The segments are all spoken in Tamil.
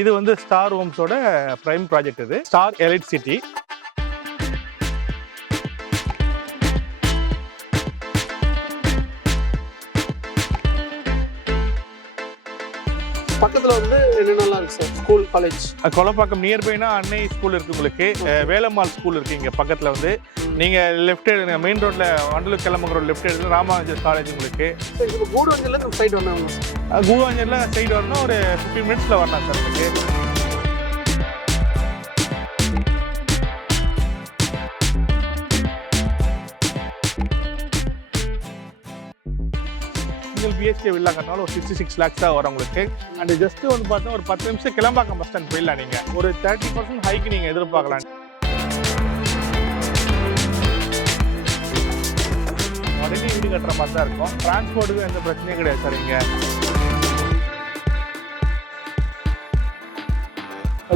இது வந்து ஸ்டார் ஹோம்ஸோட பிரைம் ப்ராஜெக்ட். இது ஸ்டார் எலைட் சிட்டி. பக்கத்துல வந்து என்னென்னலாம் இருக்கு சார்? School, college. கொலப்பாக்கம் நியர்பைனா அன்னை ஸ்கூல் இருக்கு உங்களுக்கு, வேலம்மாள் ஸ்கூல் இருக்கு. இங்க பக்கத்துல வந்து நீங்க லெஃப்ட் மெயின் ரோட்ல வண்டலூர் கிளம்புற ரோட் லெஃப்ட் எடுத்து ராமானுஜர் காலேஜ் உங்களுக்கு. சரி, இப்போ கூடுவஞ்சல்ல நம்ம சைடு வரணும் சார். கூடுவாஞ்சல்ல சைடு வரணும், ஒரு 15 மினிட்ஸ்ல வரலாம் சார் உங்களுக்கு. சிங்கிள் பிஹெச்கே வில்லா கட்டினாலும் ஒரு 66 lakhs தான் வரும் உங்களுக்கு. அண்ட் ஜஸ்ட் வந்து பார்த்தா ஒரு 10 நிமிஷம் கிளம்பாக்கம் பஸ் ஸ்டாண்ட் போயிடலாம். நீங்க ஒரு 30% ஹைக்கு நீங்க எதிர்பார்க்கலாம். உடனே வீடு கட்டுற மாதிரி தான் இருக்கும். டிரான்ஸ்போர்ட்டுக்கு எந்த பிரச்சனையும் கிடையாது சார். இங்க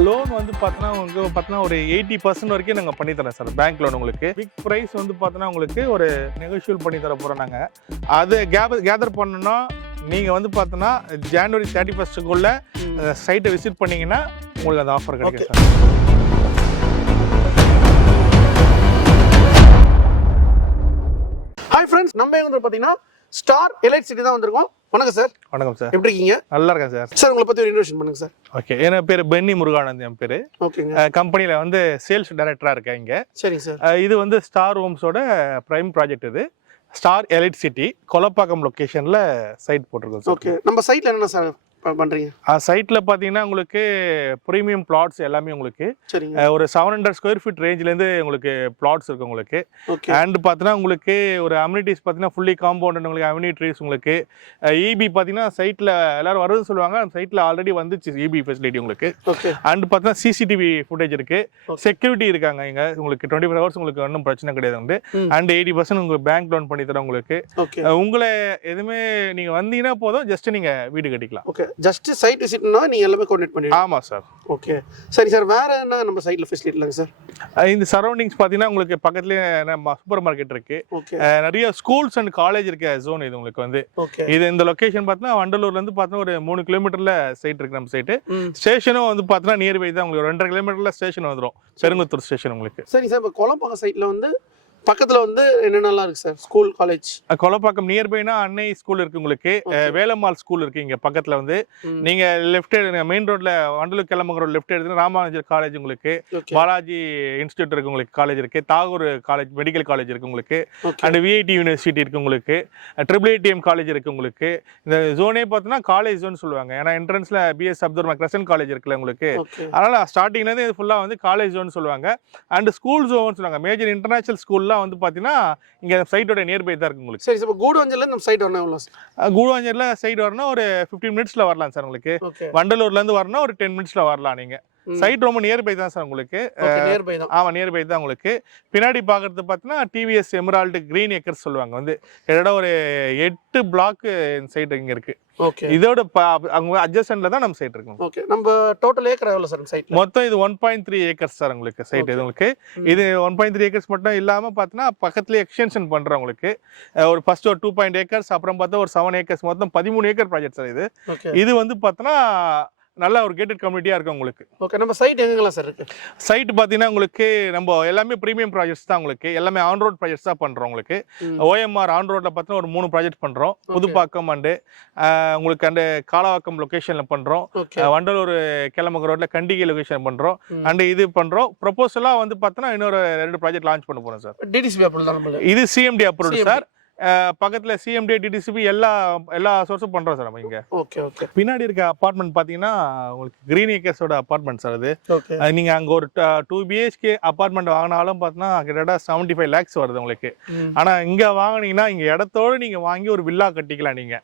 லோன் வந்து பார்த்தோன்னா ஒரு 80% வரைக்கும் நாங்கள் பண்ணித்தரோம் சார். பேங்க் லோன் உங்களுக்கு பிக் ப்ரைஸ் வந்து பார்த்தோன்னா உங்களுக்கு ஒரு நெகோஷியல் பண்ணி தர போகிறோம். நாங்கள் அது கேதர் பண்ணோன்னா நீங்கள் வந்து பார்த்தோன்னா ஜனவரி 31க்குள்ள சைட்டை விசிட் பண்ணிங்கன்னா உங்களுக்கு அந்த ஆஃபர் கிடைக்கும் சார். ஹாய் ஃப்ரெண்ட்ஸ், நம்ம எங்க வந்து பார்த்தீங்கன்னா ஸ்டார் எலைட் சிட்டி தான் வந்திருக்கோம். வணக்கம் சார். வணக்கம் சார், எப்படி இருக்கீங்க? நல்லா இருக்கேன் சார். சார், உங்களை பற்றி ஒரு இன்ட்ரோடக்ஷன் பண்ணுங்க சார். ஓகே, என் பேர் பென்னி முருகானந்த். என் பேர். ஓகேங்க. கம்பெனியில் வந்து சேல்ஸ் டைரக்டராக இருக்கேன் இங்கே. சரிங்க சார். இது வந்து ஸ்டார் ஹோம்ஸோட பிரைம் ப்ராஜெக்ட். இது ஸ்டார் எலைட் சிட்டி கொலப்பாக்கம் லொக்கேஷனில் சைட் போட்டிருக்கோம் சார். ஓகே, நம்ம சைட்டில் என்னென்ன சார் பண்ணுறீங்க? சைட்டில் பார்த்தீங்கன்னா உங்களுக்கு ப்ரீமியம் பிளாட்ஸ் எல்லாமே உங்களுக்கு. சரிங்க. ஒரு 700 ஸ்கொயர் ஃபீட் ரேஞ்சிலேருந்து உங்களுக்கு பிளாட்ஸ் இருக்குது உங்களுக்கு. ஓகே. அண்ட் பார்த்தீங்கன்னா உங்களுக்கு ஒரு அம்யூனிட்டிஸ் பார்த்தீங்கன்னா ஃபுல்லி காம்பவுண்ட் உங்களுக்கு அவென்யூ ட்ரீஸ் உங்களுக்கு. இபி பார்த்தீங்கன்னா சைட்டில் எல்லாரும் வருதுன்னு சொல்லுவாங்க. அந்த சைட்டில் ஆல்ரெடி வந்துச்சு இபி ஃபெசிலிட்டி உங்களுக்கு. ஓகே. அண்ட் பார்த்தீங்கன்னா சிசிடிவி ஃபுட்டேஜ் இருக்குது, செக்யூரிட்டி இருக்காங்க இங்கே உங்களுக்கு. 24 hours உங்களுக்கு ஒன்றும் பிரச்சனை கிடையாது உண்டு. அண்ட் 80% உங்களுக்கு பேங்க் லோன் பண்ணி தரோம் உங்களுக்கு. ஓகே. உங்களை எதுவுமே நீங்கள் வந்தீங்கன்னா போதும், ஜஸ்ட் நீங்கள் வீடு கட்டிக்கலாம். ஓகே, ஜஸ்ட் சைட் விசிட்னா நீங்க எல்லாமே கோஆர்டினேட் பண்ணிடுவீங்க? ஆமாம் சார். ஓகே, சரி சார். வேற என்ன நம்ம சைட்ல ஃபெசிலிட்டி இல்லைங்க சார்? இந்த சரௌண்டிங்ஸ் பார்த்தீங்கன்னா உங்களுக்கு பக்கத்துலேயே சூப்பர் மார்க்கெட் இருக்கு. ஓகே. நிறைய ஸ்கூல்ஸ் அண்ட் காலேஜ் இருக்க ஜோன் இது உங்களுக்கு வந்து. ஓகே. இது இந்த லொகேஷன் பார்த்தீங்கன்னா வண்டலூர்லேருந்து பார்த்தீங்கன்னா ஒரு 3 கிலோமீட்டர்ல சைட் இருக்கு நம்ம சைட்டு. ஸ்டேஷனும் வந்து பார்த்தீங்கன்னா நியர்பை தான் உங்களுக்கு. 2.5 கிலோமீட்டர்ல ஸ்டேஷன் வந்துடும், பெருங்குத்தூர் ஸ்டேஷன் உங்களுக்கு. சரி சார், இப்போ கொலப்பாக்கம் சைட்ல வந்து பக்கத்துல வந்து என்னென்னலாம் இருக்கு சார்? School, college. கொலப்பாக்கம் நியர்பைனா அன்னை ஸ்கூல் இருக்கு உங்களுக்கு, வேலம்மாள் ஸ்கூல் இருக்கு. இங்க பக்கத்துல வந்து நீங்க லெஃப்ட் மெயின் ரோட்ல வண்டலூர் கிளம்புற ரோட் லெஃப்ட் எடுத்து ராமானுஜர் காலேஜ் உங்களுக்கு, பாலாஜி இன்ஸ்டியூட் இருக்கு உங்களுக்கு, காலேஜ் இருக்கு, தாகூர் காலேஜ் மெடிக்கல் காலேஜ் இருக்கு உங்களுக்கு, அண்ட் விஐடி யூனிவர்சிட்டி இருக்கு உங்களுக்கு, IIITM காலேஜ் இருக்கு உங்களுக்கு. இந்த ஜோனே பார்த்தீங்கன்னா காலேஜ் ஜோன் சொல்லுவாங்க. ஏன்னா என்ட்ரன்ஸ்ல பிஎஸ் அப்துல் கிரசன் காலேஜ் இருக்குல்ல உங்களுக்கு. அதனால ஸ்டார்டிங்ல இருந்து இது ஃபுல்லா வந்து காலேஜ் ஜோன் சொல்லுவாங்க. அண்ட் ஸ்கூல் ஜோன் சொல்லுவாங்க. மேஜர் இன்டர்நேஷனல் ஸ்கூல்ல வந்து பாத்தீங்கன்னா இங்க சைட்டோட நியர்பை தான் இருக்கு உங்களுக்கு. சரி, இப்போ கூடுவஞ்சல்ல நம்ம சைட் வரணும் சார். கூடுவாஞ்சல்ல சைடு வரணும் ஒரு 15 மினிட்ஸ்ல வரலாம் சார் உங்களுக்கு. வண்டலூர்ல இருந்து வரணும் ஒரு 10 மினிட்ஸ்ல வரலாம். நீங்க சைட் ரொம்ப நியர்பை தான் சார் உங்களுக்கு. ஆமா, நியர்பை தான் உங்களுக்கு. பின்னாடி பாக்குறது பாத்தீங்கன்னா டிவிஎஸ் எமரால்டு கிரீன் ஏக்கர்ஸ் சொல்லுவாங்க வந்து. இதோட ஒரு 8 பிளாக் சைட் இங்க இருக்கு. ஓகே. இதோட அங்க அட்ஜஸ்டன்ட்ல தான் நம்ம சைட் இருக்கு. ஓகே, நம்ம டோட்டல் ஏக்கர் எவ்வளவு சார் சைட்? மொத்தம் இது 1.3 ஏக்கர்ஸ் சார் உங்களுக்கு சைட். இது உங்களுக்கு இது 1.3 ஏக்கர்ஸ் மட்டும் இல்லாம பாத்தீங்கன்னா பக்கத்துலயே எக்ஸ்டென்ஷன் பண்றோம் உங்களுக்கு. ஒரு ஃபர்ஸ்ட் ஒரு 2 ஏக்கர்ஸ், அப்புறம் பார்த்தா ஒரு 7 ஏக்கர்ஸ், மொத்தம் 13 ஏக்கர் ப்ராஜெக்ட் சார் இது. இது வந்து பார்த்தோன்னா நல்ல ஒரு கேட்டட் கம்யூனிட்டியா இருக்கு உங்களுக்கு. ஓகே, நம்ம சைட் எங்கெல்லாம் சார் இருக்கு? சைட் பார்த்தீங்கன்னா உங்களுக்கு நம்ம எல்லாமே ப்ரீமியம் ப்ராஜெக்ட்ஸ் தான் உங்களுக்கு. எல்லாமே ஆன் ரோட் ப்ராஜெக்ட்ஸ் தான் பண்றோம் உங்களுக்கு. OMR ஆன் ரோட்ல பார்த்தீங்கன்னா ஒரு 3 ப்ராஜெக்ட் பண்றோம். புதுப்பாக்கம் அண்டு உங்களுக்கு அந்த காலவாக்கம் லொகேஷன்ல பண்றோம். வண்டலூர் கிளம்புற ரோட்ல கண்டிகை லொகேஷன் பண்றோம். அண்ட் இது பண்றோம். ப்ரொபோசலா வந்து பார்த்தோன்னா இன்னொரு 2 ப்ராஜெக்ட் லான்ச் பண்ண போறோம் சார். டிடிசிபி அப்ரூவல் தான். இது சிஎம்டி அப்ரூவல் சார். பக்கத்துல சிஎம்டி டிடிசிபி எல்லா சோர்ஸும் பண்றோம் சார் நம்ம இங்க. ஓகே. ஓகே. பின்னாடி இருக்க அபார்ட்மெண்ட் பாத்தீங்கன்னா உங்களுக்கு கிரீன் ஏக்கர்ஸோட அபார்ட்மெண்ட் சார் அது. நீங்க அங்க ஒரு 2 BHK அபார்ட்மெண்ட் வாங்கினாலும் பாத்தீங்கன்னா கிட்டத்தட்ட 75 lakhs வருது உங்களுக்கு. ஆனா இங்க வாங்கினீங்கன்னா இங்க இடத்தோட நீங்க வாங்கி ஒரு வில்லா கட்டிக்கலாம். நீங்க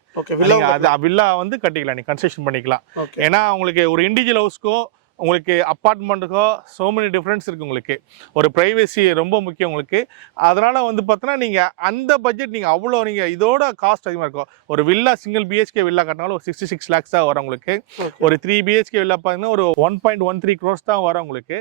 வில்லா வந்து கட்டிக்கலாம், நீங்க கன்ஸ்ட்ரக்ஷன் பண்ணிக்கலாம். ஏன்னா உங்களுக்கு ஒரு இண்டிவிஜுவல் ஹவுஸ்க்கோ உங்களுக்கு அப்பார்ட்மெண்ட்டுக்கோ so many டிஃப்ரென்ஸ் இருக்குது உங்களுக்கு. ஒரு ப்ரைவசி ரொம்ப முக்கியம் உங்களுக்கு. அதனால் வந்து பார்த்தீங்கன்னா நீங்கள் அந்த பட்ஜெட் நீங்கள் அவ்வளோ நீங்கள் இதோட காஸ்ட் அதிகமாக இருக்கும். ஒரு வில்லா சிங்கிள் பிஹெச்கே வில்லா கட்டினாலும் ஒரு 66 lakhs தான் வரும் உங்களுக்கு. ஒரு 3 BHK வில்லா பார்த்தீங்கன்னா ஒரு 1.13 crores தான் வரும் உங்களுக்கு.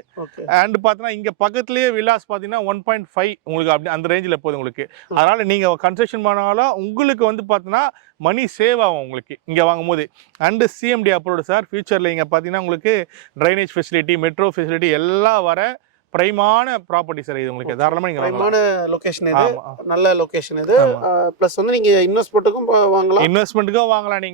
அண்ட் பார்த்தீங்கன்னா இங்கே பக்கத்துலேயே வில்லாஸ் பார்த்தீங்கன்னா 1.5 உங்களுக்கு அப்படி அந்த ரேஞ்சில் போகுது உங்களுக்கு. அதனால் நீங்கள் கன்ஸ்ட்ரக்ஷன் பண்ணாலும் உங்களுக்கு வந்து பார்த்தீங்கன்னா மணி சேவ் ஆகும் உங்களுக்கு இங்கே வாங்கும்போது. And CMD approved sir. ஃபியூச்சரில் இங்கே பார்த்தீங்கன்னா உங்களுக்கு ட்ரைனேஜ் ஃபெசிலிட்டி, மெட்ரோ ஃபெசிலிட்டி எல்லாம் வர பிரைமான ப்ராப்பர்ட்டி சார் இது உங்களுக்கு. தாராளமாக நீங்கள் பிரைமான லொகேஷன் இது, நல்ல லொகேஷன் இது. ப்ளஸ் வந்து நீங்கள் இன்வெஸ்ட்மெண்ட்டுக்கும் வாங்கலாம், இன்வெஸ்ட்மெண்ட்டுக்கும் வாங்கலாம்.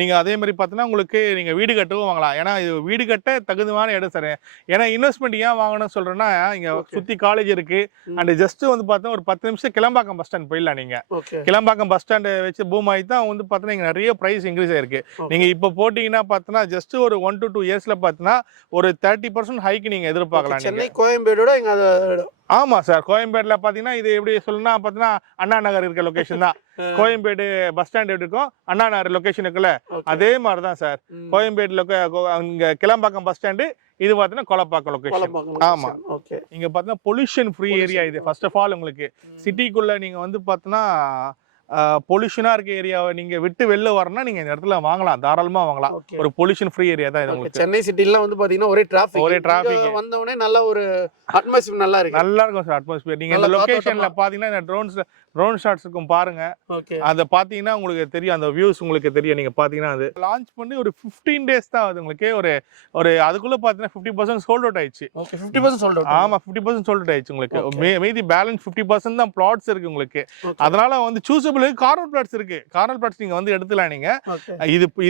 நீங்கள் அதே மாதிரி பார்த்தீங்கன்னா உங்களுக்கு நீங்கள் வீடு கட்டவும் வாங்கலாம். ஏன்னா இது வீடு கட்ட தகுந்தமான இடம் சார். ஏன்னா இன்வெஸ்ட்மெண்ட் ஏன் வாங்கணும்னு சொல்கிறேன்னா இங்கே சுற்றி காலேஜ் இருக்குது. அண்ட் ஜஸ்ட்டு வந்து பார்த்தீங்கன்னா ஒரு 10 நிமிஷம் கிளம்பாக்கம் பஸ் ஸ்டாண்ட் போயிடலாம். நீங்கள் கிளம்பாக்கம் பஸ் ஸ்டாண்டை வச்சு பூம் ஆகி தான் வந்து பார்த்தீங்கன்னா இங்கே நிறைய ப்ரைஸ் இன்க்ரீஸ் ஆயிருக்கு. நீங்கள் இப்போ போட்டிங்கன்னா பார்த்தீங்கன்னா ஜஸ்ட் ஒரு 1 to 2 இயர்ஸில் பார்த்தீங்கன்னா ஒரு 30% ஹைக்கு நீங்கள் எதிர்பார்க்கலாம். சென்னை கோயம்பேடோட இங்க ஆமா சார். கோயம்பேடுல பாத்தீங்கன்னா இது எப்படி சொல்லணும்னா பாத்தீங்கன்னா அண்ணா நகர் இருக்க லொகேஷன் தான். கோயம்பேடு பஸ் ஸ்டாண்ட் எப்படி இருக்கும், அண்ணா நகர் லொகேஷன் இருக்குல்ல, அதே மாதிரி தான் சார். கோயம்பேடு இங்க கிளம்பாக்கம் பஸ் ஸ்டாண்டு, இது பாத்தீங்கன்னா கொலப்பாக்கம் லொகேஷன். ஆமா, இங்க பாத்தீங்கன்னா பொல்யூஷன் ஃப்ரீ ஏரியா இது. ஃபர்ஸ்ட் ஆஃப் ஆல் உங்களுக்கு சிட்டிக்குள்ள நீங்க வந்து பாத்தீங்கன்னா பொல்யூஷனா இருக்க ஏரியாவை நீங்க விட்டு வெளில வரணும்னா நீங்க இந்த இடத்துல வாங்கலாம், தாராளமா வாங்கலாம். ஒரு பொல்யூஷன் ஃப்ரீ ஏரியா தான் இது உங்களுக்கு. சென்னை சிட்டில வந்து பாத்தீங்கன்னா ஒரே டிராஃபிக் வந்த உடனே நல்ல ஒரு அட்மாஸ்பியர் நல்லா இருக்கும் சார். அட்மாஸ்பியர் நீங்க இந்த லொகேஷன்ல பாத்தீங்கன்னா இந்த ட்ரோன் ஷாட்ஸ் இருக்கும் பாருங்க. அத பாத்தீங்கன்னா உங்களுக்கு தெரியும், அந்த வியூஸ் உங்களுக்கு தெரியும். நீங்க பாத்தீங்கன்னா அது லான்ச் பண்ணி ஒரு 15 days தான் ஆகுது உங்களுக்கு. ஒரு அதுக்குள்ள பாத்தீங்கன்னா 50% சோல்ட் அவுட் ஆயிடுச்சு. 50% சோல்ட் அவுட். ஆமா, 50% சோல்ட் அவுட் ஆயிடுச்சு உங்களுக்கு. மீதி பேலன்ஸ் 50% தான் பிளாட்ஸ் இருக்கு உங்களுக்கு. அதனால வந்து சூஸபிள் கார்னர் பிளாட்ஸ் இருக்கு. கார்னர் பிளாட்ஸ் நீங்க வந்து எடுத்துலாம். நீங்க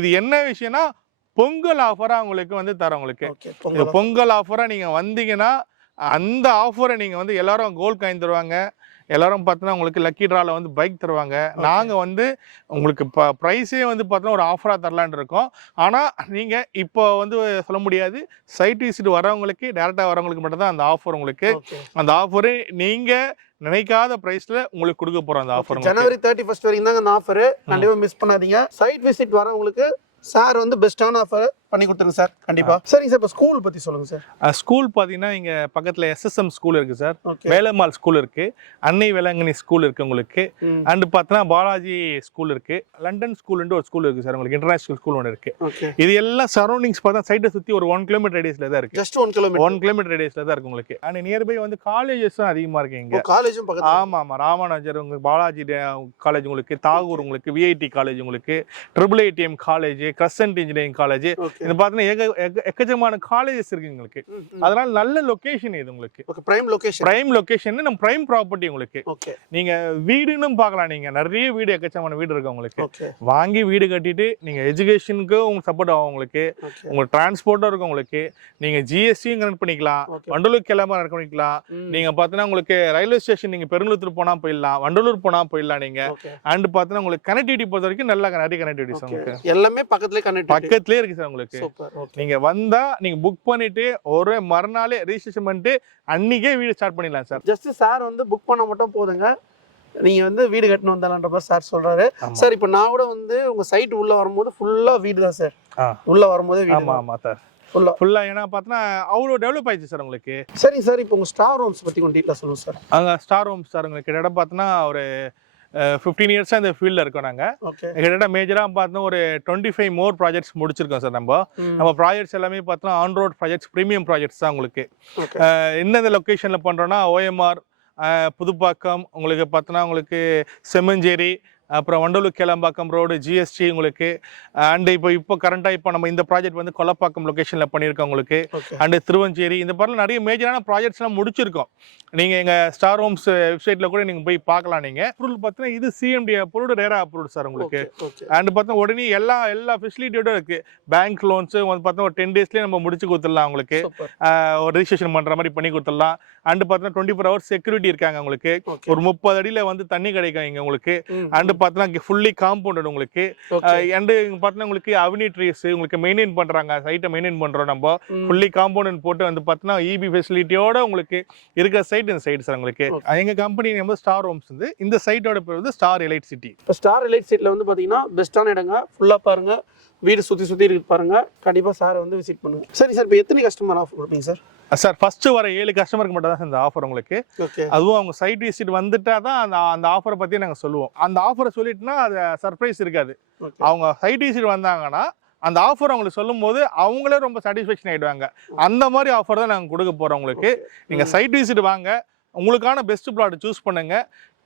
இது என்ன விஷயம்னா பொங்கல் ஆஃபரா உங்களுக்கு வந்து தரோம் உங்களுக்கு. பொங்கல் ஆஃபரா நீங்க வந்தீங்கன்னா அந்த ஆஃபரை நீங்க வந்து எல்லாரும் கோல்ட் காயின் தருவாங்க. எல்லாரும் பார்த்தீங்கன்னா உங்களுக்கு லக்கி ட்ராவில் வந்து பைக் தருவாங்க. நாங்கள் வந்து உங்களுக்கு ப்ரைஸே வந்து பார்த்தோன்னா ஒரு ஆஃபராக தரலான் இருக்கோம். ஆனால் நீங்கள் இப்போ வந்து சொல்ல முடியாது. சைட் விசிட் வரவங்களுக்கு, டேரெக்டாக வரவங்களுக்கு மட்டும்தான் அந்த ஆஃபர் உங்களுக்கு. அந்த ஆஃபரு நீங்கள் நினைக்காத பிரைஸ்ல உங்களுக்கு கொடுக்க போகிறோம். அந்த ஆஃபர் ஜனவரி 31 வரைக்கும் தாங்க அந்த ஆஃபர். கண்டிப்பாக மிஸ் பண்ணாதீங்க. சைட் விசிட் வரவங்களுக்கு சார் வந்து பெஸ்ட்டான ஆஃபர் பண்ணி கொடுத்துருங்க சார். கண்டிப்பா. சரிங்க சார், இப்போ ஸ்கூல் பத்தி சொல்லுங்க சார். ஸ்கூல் பாத்தீங்கன்னா இங்க பக்கத்துல SSM ஸ்கூல் இருக்கு சார், வேலம்மாள் ஸ்கூல் இருக்கு, அன்னை வேளாங்கண்ணி ஸ்கூல் இருக்கு உங்களுக்கு. அண்ட் பார்த்தீங்கன்னா பாலாஜி ஸ்கூல் இருக்கு, லண்டன் ஸ்கூல்னு ஒரு ஸ்கூல் இருக்கு சார் உங்களுக்கு. இன்டர்நேஷனல் ஸ்கூல் ஒன்று இருக்கு. இது எல்லாம் சரௌண்டிங்ஸ் பார்த்தா சைட்டை சுத்தி ஒரு 1 kilometer ரேடியஸ்ல தான் இருக்கு. ஜஸ்ட் 1 kilometer ரேடியஸ்ல தான் இருக்கு உங்களுக்கு. அண்ட் நியர்பை வந்து காலேஜஸும் அதிகமா இருக்கு இங்க. காலேஜும் பக்கத்துல. ஆமா ஆமா, ராமானுஜர் உங்களுக்கு, பாலாஜி காலேஜ் உங்களுக்கு, தாகூர் உங்களுக்கு, VIT காலேஜ் உங்களுக்கு, IIITM college, crescent engineering college. இது பாத்தீங்கன்னா எக்கச்சக்கமான காலேஜஸ் இருக்கு உங்களுக்கு. அதனால நல்ல லொகேஷன் இது உங்களுக்கு. பிரைம் லொகேஷன், நம்ம பிரைம் ப்ராப்பர்ட்டி உங்களுக்கு. நீங்க வீடுன்னு பார்க்கலாம். நீங்க நிறைய வீடு, எக்கச்சக்கமான வீடு இருக்கு உங்களுக்கு. வாங்கி வீடு கட்டிட்டு நீங்க எஜுகேஷனுக்கு உங்களுக்கு சப்போர்ட் ஆகும் உங்களுக்கு. உங்களுக்கு டிரான்ஸ்போர்ட்டும் இருக்கும் உங்களுக்கு. நீங்க GSTயும் கனெக்ட் பண்ணிக்கலாம், வண்டலூர் கிளம்ப கனெக்ட் பண்ணிக்கலாம். நீங்க பாத்தீங்கன்னா உங்களுக்கு ரயில்வே ஸ்டேஷன் நீங்க பெருங்குளத்தூர் போனா போயிடலாம், வண்டலூர் போனா போயிடலாம் நீங்க. அண்ட் பாத்தீங்கன்னா உங்களுக்கு கனெக்டிவிட்டி பொறுத்த வரைக்கும் நல்லா நிறைய கனெக்டிவிட்டிஸ் உங்களுக்கு எல்லாமே பக்கத்துலயே இருக்கு சார் உங்களுக்கு. நீங்க வந்தா நீங்க புக் பண்ணிட்டு ஒரு மறுநாளே ரெஜிஸ்ட்ரேஷன் பண்ணிட்டு அன்னைக்கே வீடு ஸ்டார்ட் பண்ணிடலாம் சார். ஜஸ்ட் சார் வந்து புக் பண்ண மட்டும் போதுங்க, நீங்க வந்து வீடு கட்டணும் வந்தாலன்ற மாதிரி சார் சொல்றாரு. சார் இப்போ நான் கூட வந்து உங்க சைட் உள்ள வரும்போது ஃபுல்லா வீடு தான் சார். உள்ள வரும்போது வீடு. ஆமா ஆமா சார், ஃபுல்லா. ஏன்னா பார்த்தா அவ்வளோ டெவலப் ஆயிடுச்சு சார் உங்களுக்கு. சரி சார், இப்போ உங்க ஸ்டார் ஹோம்ஸ் பத்தி கொஞ்சம் டீட்டெயிலாக சொல்லுங்க சார். அங்கே ஸ்டார் ஹோம்ஸ் சார் உங்களுக்கு கிட்டத்தட்ட பார்த்தோன்னா ஒரு 15 இயர்ஸாக இந்த ஃபீல்டில் இருக்கோம் நாங்கள். கிட்டத்தட்ட மேஜராக பார்த்தோன்னா ஒரு 25 more ப்ராஜெக்ட்ஸ் முடிச்சிருக்கோம் சார். நம்ம ப்ராஜெக்ட்ஸ் எல்லாமே பார்த்தோன்னா on road projects, premium projects தான் உங்களுக்கு. எந்தெந்த லொக்கேஷனில் பண்ணுறோன்னா OMR, புதுப்பாக்கம் உங்களுக்கு பார்த்தோன்னா உங்களுக்கு செம்மஞ்சேரி, அப்புறம் வண்டலூர் கேளம்பாக்கம் ரோடு, GST உங்களுக்கு. அண்ட் இப்போ கரண்டாக இப்போ நம்ம இந்த ப்ராஜெக்ட் வந்து கொல்லப்பாக்கம் லொக்கேஷனில் பண்ணியிருக்கோம் உங்களுக்கு. அண்டு திருவஞ்சேரி, இந்த மாதிரிலாம் நிறைய மேஜரான ப்ராஜெக்ட்ஸ்லாம் முடிச்சிருக்கோம். நீங்கள் எங்கள் ஸ்டார் ஹோம்ஸ் வெப்சைட்டில் கூட நீங்கள் போய் பார்க்கலாம். நீங்கள் அப்ரூவல் பார்த்தீங்கன்னா இது CMD அப்ரூவ்டு, ரேரா அப்ரூவ்டு சார் உங்களுக்கு. அண்ட் பார்த்தா உடனே எல்லா ஃபெசிலிட்டியோட இருக்குது. பேங்க் லோன்ஸு வந்து பார்த்தா ஒரு 10 daysலேயே நம்ம முடிச்சு கொடுத்துடலாம் உங்களுக்கு. ஒரு ரெஜிஸ்ட்ரேஷன் பண்ணுற மாதிரி பண்ணி கொடுத்துடலாம். அண்டு பார்த்தீங்கன்னா 24 hours செக்யூரிட்டி இருக்காங்க உங்களுக்கு. ஒரு 30 அடியில் வந்து தண்ணி கிடைக்கும் இங்கே உங்களுக்கு. அண்டு பார்த்தீங்கன்னா ஃபுல்லி காம்பவுண்டட் உங்களுக்கு. அண்டு பார்த்தீங்கன்னா உங்களுக்கு அவனி ட்ரீஸ் உங்களுக்கு மெயின்டைன் பண்ணுறாங்க. சைட்டை மெயின்டைன் பண்ணுறோம் நம்ம. ஃபுல்லி காம்பவுண்ட் போட்டு வந்து பார்த்தீங்கன்னா EB ஃபெசிலிட்டியோட உங்களுக்கு இருக்கிற சைட் இந்த சைட் சார் உங்களுக்கு. எங்கள் கம்பெனி நம்ம ஸ்டார் ஹோம்ஸ் வந்து இந்த சைட்டோட பேர் வந்து ஸ்டார் எலைட் சிட்டி. இப்போ ஸ்டார் எலைட் சிட்டியில் வந்து பார்த்தீங்கன்னா பெஸ்ட்டான இடங்க. ஃபுல்லாக பாருங்கள், வீடு சுற்றி இருக்கு பாருங்க. கண்டிப்பாக சாரை வந்து விசிட் பண்ணுங்க. சரி சார், இப்போ எத்தனை கஸ்டமர் ஆஃபர் கொடுப்பீங்க சார்? சார் ஃபர்ஸ்ட் வர 7 கஸ்டமருக்கு மட்டும் தான் இந்த ஆஃபர் உங்களுக்கு. ஓகே. அதுவும் அவங்க சைட் விசிட் வந்துட்டா தான் அந்த ஆஃபரை பற்றி நாங்கள் சொல்லுவோம். அந்த ஆஃபரை சொல்லிட்டுனா அது சர்ப்ரைஸ் இருக்காது. அவங்க சைட் விசிட் வந்தாங்கன்னா அந்த ஆஃபர் அவங்களுக்கு சொல்லும் போது அவங்களே ரொம்ப சாட்டிஸ்ஃபேக்ஷன் ஆகிடுவாங்க. அந்த மாதிரி ஆஃபர் தான் நாங்கள் கொடுக்க போகிறோம் உங்களுக்கு. நீங்கள் சைட் விசிட் வாங்க, உங்களுக்கான பெஸ்ட் ப்ளாட் சூஸ் பண்ணுங்க.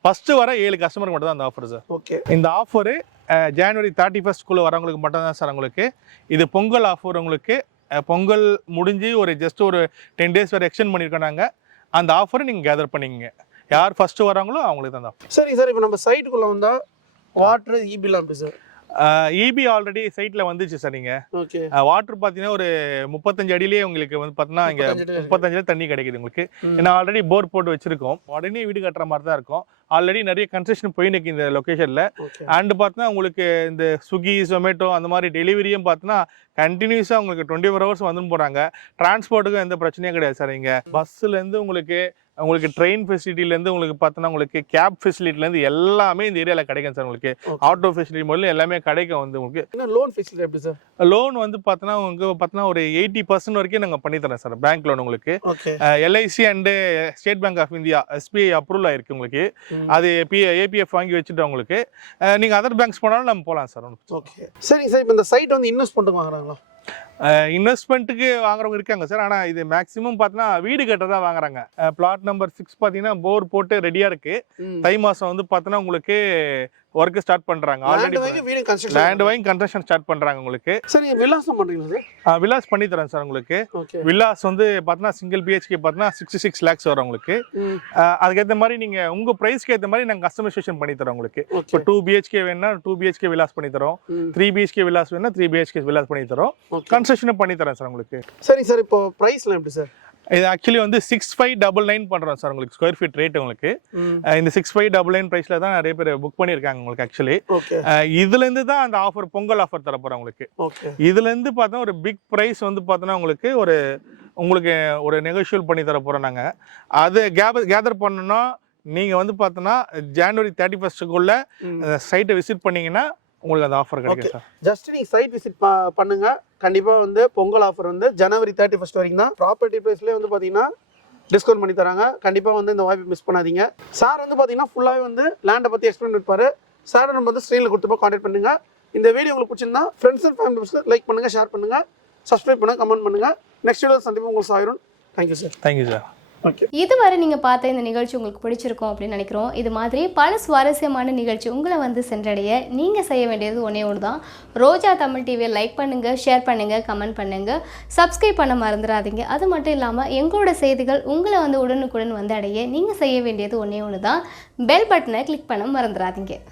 ஃபர்ஸ்ட் வர 7 கஸ்டமருக்கு மட்டும் தான் அந்த ஆஃபர் சார். ஓகே. இந்த ஆஃபரு ஜனவரி 31 வரவங்களுக்கு மட்டும் தான் சார் உங்களுக்கு. இது பொங்கல் ஆஃபர் உங்களுக்கு. பொங்கல் முடிஞ்சு ஜஸ்ட் ஒரு 10 டேஸ் வரை எக்ஸ்டெண்ட் பண்ணியிருக்கோம் நாங்கள். அந்த ஆஃபரை நீங்கள் கேதர் பண்ணிக்கங்க. யார் ஃபர்ஸ்ட் வராங்களோ அவங்களுக்கு தான் ஆஃபர். சரி சார், இப்போ நம்ம சைட்டுக்குள்ளே வந்தால் வாட்டர் ஈபிலாம் எப்படி சார்? இபி ஆல்ரெடி சைட்டில் வந்துச்சு சார். நீங்கள் ஓகே. வாட்டர் பார்த்தீங்கன்னா ஒரு 35 அடியிலேயே உங்களுக்கு வந்து பார்த்தீங்கன்னா இங்கே 35 தண்ணி கிடைக்குது உங்களுக்கு. ஏன்னா ஆல்ரெடி போர் போட்டு வச்சிருக்கோம். உடனே வீடு கட்டுற மாதிரி தான் இருக்கும். ஆல்ரெடி நிறைய கன்ஸ்ட்ரக்ஷன் போயிருக்கு இந்த லொக்கேஷனில். அண்டு பார்த்தீங்கன்னா உங்களுக்கு இந்த ஸ்விக்கி ஜொமேட்டோ அந்த மாதிரி டெலிவரியும் பார்த்தீங்கன்னா கண்டினியூஸாக உங்களுக்கு 24 ஹவர்ஸ் வந்துன்னு போகிறாங்க. டிரான்ஸ்போர்ட்டுக்கும் எந்த பிரச்சனையும் கிடையாது சார். இங்கே பஸ்ஸுலேருந்து உங்களுக்கு ட்ரெயின் ஃபெசிலிட்டிலேருந்து உங்களுக்கு பார்த்தோன்னா உங்களுக்கு கேப் ஃபெசிலிட்டிலேருந்து எல்லாமே இந்த ஏரியாவில் கிடைக்கும் சார். உங்களுக்கு ஆட்டோ ஃபெசிலிட்டி முதல்ல எல்லாமே கிடைக்கும். வந்து உங்களுக்கு லோன் ஃபெசிலிட்டி எப்படி சார்? லோன் வந்து பார்த்தோன்னா உங்களுக்கு பார்த்தோன்னா ஒரு 80% வரைக்கும் நாங்கள் பண்ணித்தரோம் சார். பேங்க் லோன் உங்களுக்கு LIC and state bank of India SBI approval ஆயிருக்கு உங்களுக்கு. அது APF வாங்கி வச்சுட்டு உங்களுக்கு நீங்கள் அதர் பேங்க்ஸ் போனாலும் நம்ம போகலாம் சார். ஓகே. சரி சார், இப்போ இந்த சைட் வந்து இன்வெஸ்ட் பண்ணிட்டு வாங்குறாங்களா? இன்வெஸ்ட்மெண்ட்டுக்கு வாங்குறவங்க இருக்காங்க சார். ஆனால் இது மேக்ஸிமம் பார்த்தீங்கன்னா வீடு கட்டுறதா வாங்குறாங்க. பிளாட் நம்பர் 6 பார்த்தீங்கன்னா போர் போட்டு ரெடியாக இருக்கு. தை மாதம் வந்து பார்த்தோன்னா உங்களுக்கு ஒர்க் ஸ்டார்ட் பண்றாங்க. ஆல்ரெடி லேண்ட் வாங்கி கன்ஸ்ட்ரக்ஷன் ஸ்டார்ட் பண்றாங்க உங்களுக்கு. சரி, வில்லாஸும் பண்றீங்களா சார்? வில்லாஸ் பண்ணி தரேன் சார் உங்களுக்கு. வில்லாஸ் வந்து பார்த்தீங்கன்னா சிங்கிள் BHK பார்த்தீங்கன்னா 66 lakhs வரும் உங்களுக்கு. அதுக்கேற்ற மாதிரி நீங்க உங்க பிரைஸ்க்கு ஏற்ற மாதிரி நாங்கள் கஸ்டமைசேஷன் பண்ணி தரோம் உங்களுக்கு. இப்போ 2 BHK வேணும்னா 2 BHK வில்லாஸ் பண்ணி தரோம். 3 BHK வில்லாஸ் வேணும்னா 3 BHK வில்லாஸ் பண்ணி தரோம். கன்ஸ்ட்ரக்ஷனும் பண்ணி தரேன் சார் உங்களுக்கு. சரி சார், இப்போ பிரைஸ்லாம் எப்படி சார்? இது ஆக்சுவலி வந்து 6599 பண்றோம் சார் உங்களுக்கு. ஸ்கொயர் ஃபீட் ரேட் உங்களுக்கு இந்த 6599 பிரைஸ்ல தான் நிறைய பேர் புக் பண்ணியிருக்காங்க உங்களுக்கு. ஆக்சுவலி இதுல இருந்து தான் அந்த ஆஃபர் பொங்கல் ஆஃபர் தர போறோம் உங்களுக்கு. இதுல இருந்து பார்த்தா ஒரு பிக் பிரைஸ் வந்து பார்த்தோன்னா உங்களுக்கு ஒரு நெகோஷியல் பண்ணி தர போறோம் நாங்க. அது கேதர் பண்ணணும்னா நீங்க வந்து பார்த்தோன்னா ஜனவரி 31 சைட்டை விசிட் பண்ணீங்கன்னா உங்களுக்கு அந்த ஆஃபர் கிடைக்கும் சார். ஜஸ்ட் நீங்க சைட் விசிட் பண்ணுங்க. கண்டிப்பா வந்து பொங்கல் ஆஃபர் வந்து ஜனவரி 31 வரைக்கும் தான். ப்ராப்பர்ட்டி பிரைஸ்லேயே வந்து பார்த்தீங்கன்னா டிஸ்கவுண்ட் பண்ணி தராங்க. கண்டிப்பாக வந்து இந்த வாய்ப்பை மிஸ் பண்ணாதீங்க. சார் வந்து பார்த்தீங்கன்னா ஃபுல்லாகவே வந்து லேண்டை பற்றி எக்ஸ்பிளைன் இருப்பார். சாரை நம்ம வந்து ஸ்க்ரீனில் கொடுத்துப்போ கான்டாக்ட் பண்ணுங்க. இந்த வீடியோ உங்களுக்கு பிடிச்சிருந்தா ஃப்ரெண்ட்ஸ் அண்ட் ஃபேமிலிஸ்க்கு லைக் பண்ணுங்க, ஷேர் பண்ணுங்க, சப்ஸ்கிரைப் பண்ணுங்க, கமெண்ட் பண்ணுங்க. நெக்ஸ்ட் வீடியோ சந்திப்போம். உங்களுக்கு ஆயிரும். Thank you sir. Thank you sir. இதுவரை நீங்கள் பார்த்த இந்த நிகழ்ச்சி உங்களுக்கு பிடிச்சிருக்கும் அப்படின்னு நினைக்கிறோம். இது மாதிரி பல சுவாரஸ்யமான நிகழ்ச்சி உங்களை வந்து சென்றடைய நீங்கள் செய்ய வேண்டியது ஒன்றே ஒன்று தான். ரோஜா தமிழ் டிவியை லைக் பண்ணுங்கள், ஷேர் பண்ணுங்கள், கமெண்ட் பண்ணுங்கள், சப்ஸ்கிரைப் பண்ண மறந்துடாதீங்க. அது மட்டும் இல்லாமல் எங்களோட செய்திகள் உங்களை வந்து உடனுக்குடன் வந்து அடைய நீங்கள் செய்ய வேண்டியது ஒன்றே ஒன்று தான். பெல் பட்டனை கிளிக் பண்ண மறந்துடாதீங்க.